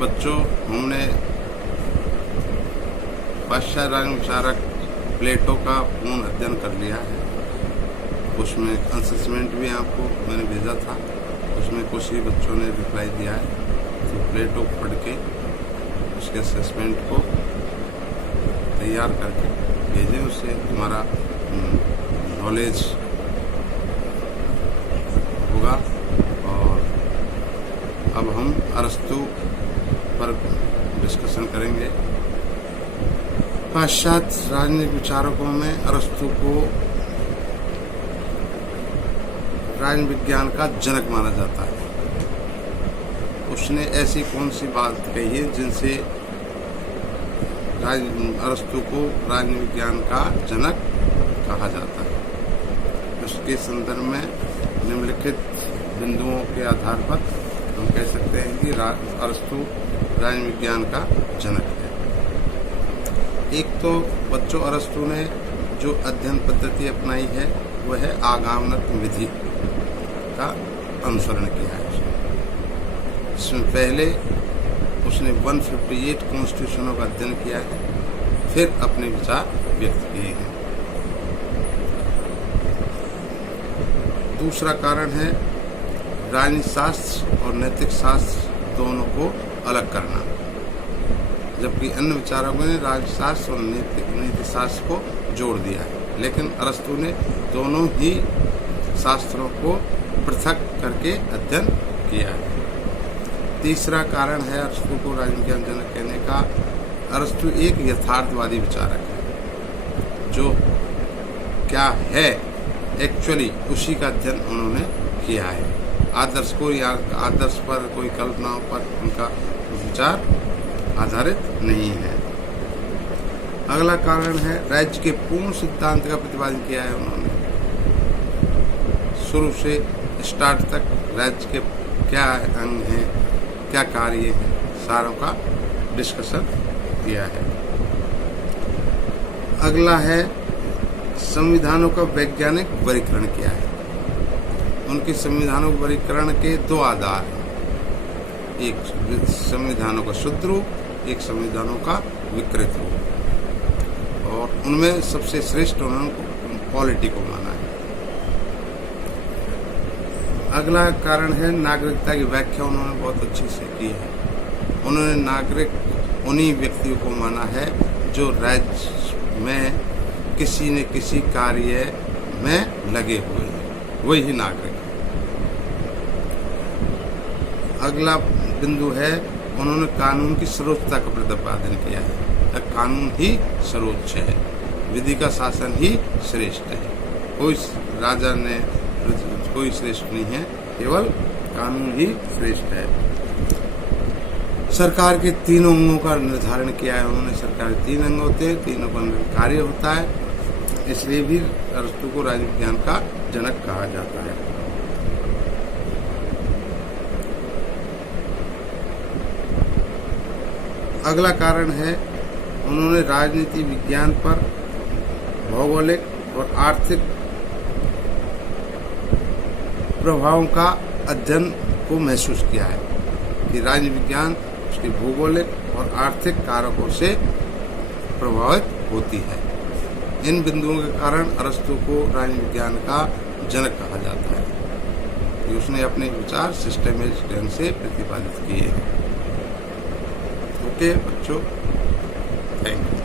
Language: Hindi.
बच्चों, हमने पाश्चात्य राजनीति विचारक प्लेटो का पूर्ण अध्ययन कर लिया है। उसमें असेसमेंट भी आपको मैंने भेजा था, उसमें कुछ ही बच्चों ने रिप्लाई दिया है। तो प्लेटो पढ़ के उसके असेसमेंट को तैयार करके भेजें, उससे हमारा नॉलेज होगा। और अब हम अरस्तु पर डिस्कशन करेंगे। पाश्चात्य राजनीतिक विचारकों में अरस्तु को राजनीति विज्ञान का जनक माना जाता है। उसने ऐसी कौन सी बात कही है जिनसे अरस्तु को राजनीति विज्ञान का जनक कहा जाता है। उसके संदर्भ में निम्नलिखित बिंदुओं के आधार पर हम कह सकते हैं कि अरस्तु राजनीति विज्ञान का जनक है। एक तो बच्चों, अरस्तु ने जो अध्ययन पद्धति अपनाई है वह है आगमनात्मक विधि का अनुसरण किया है। इसमें पहले उसने 158 कॉन्स्टिट्यूशनों का अध्ययन किया है, फिर अपने विचार व्यक्त किए हैं। दूसरा कारण है राजनीति शास्त्र और नैतिक शास्त्र दोनों को अलग करना, जबकि अन्य विचारकों ने राजशास्त्र और नीति शास्त्र को जोड़ दिया है, लेकिन अरस्तु ने दोनों ही शास्त्रों को पृथक करके अध्ययन किया है। तीसरा कारण है अरस्तु को राजनीति विज्ञान जनक कहने का, अरस्तु एक यथार्थवादी विचारक है। जो क्या है एक्चुअली उसी का अध्ययन उन्होंने किया है। आदर्श को या आदर्श पर कोई कल्पनाओं पर उनका विचार आधारित नहीं है। अगला कारण है राज्य के पूर्ण सिद्धांत का प्रतिपादन किया है उन्होंने। शुरू से स्टार्ट तक राज्य के क्या अंग हैं, क्या कार्य हैं, सारों का डिस्कशन किया है। अगला है संविधानों का वैज्ञानिक वर्गीकरण किया है। उनके संविधानों के वर्गीकरण के दो आधार हैं, एक संविधानों का शुद्ध रूप, एक संविधानों का विकृत रूप, और उनमें सबसे श्रेष्ठ उन्होंने पॉलिटी को माना है। अगला कारण है नागरिकता की व्याख्या उन्होंने बहुत अच्छी से की है। उन्होंने नागरिक उन्हीं व्यक्तियों को माना है जो राज्य में किसी न किसी कार्य में लगे हुए हैं, वही नागरिक। अगला बिंदु है उन्होंने कानून की सर्वोच्चता का प्रतिपादन किया है। कानून ही सर्वोच्च है, विधि का शासन ही श्रेष्ठ है। कोई राजा ने कोई श्रेष्ठ नहीं है, केवल कानून ही श्रेष्ठ है। सरकार के तीनों अंगों का निर्धारण किया है उन्होंने। सरकार के 3 अंग होते हैं, तीनों का कार्य होता है, इसलिए भी अरस्तु को राजनीति विज्ञान का जनक कहा जाता है। अगला कारण है उन्होंने राजनीति विज्ञान पर भौगोलिक और आर्थिक प्रभावों का अध्ययन को महसूस किया है कि राजनीति विज्ञान उसके भौगोलिक और आर्थिक कारकों से प्रभावित होती है। इन बिंदुओं के कारण अरस्तु को राजनीति विज्ञान का जनक कहा जाता है कि उसने अपने विचार सिस्टमैटिक ढंग से प्रतिपादित किए हैं। ओके बच्चों, थैंक यू।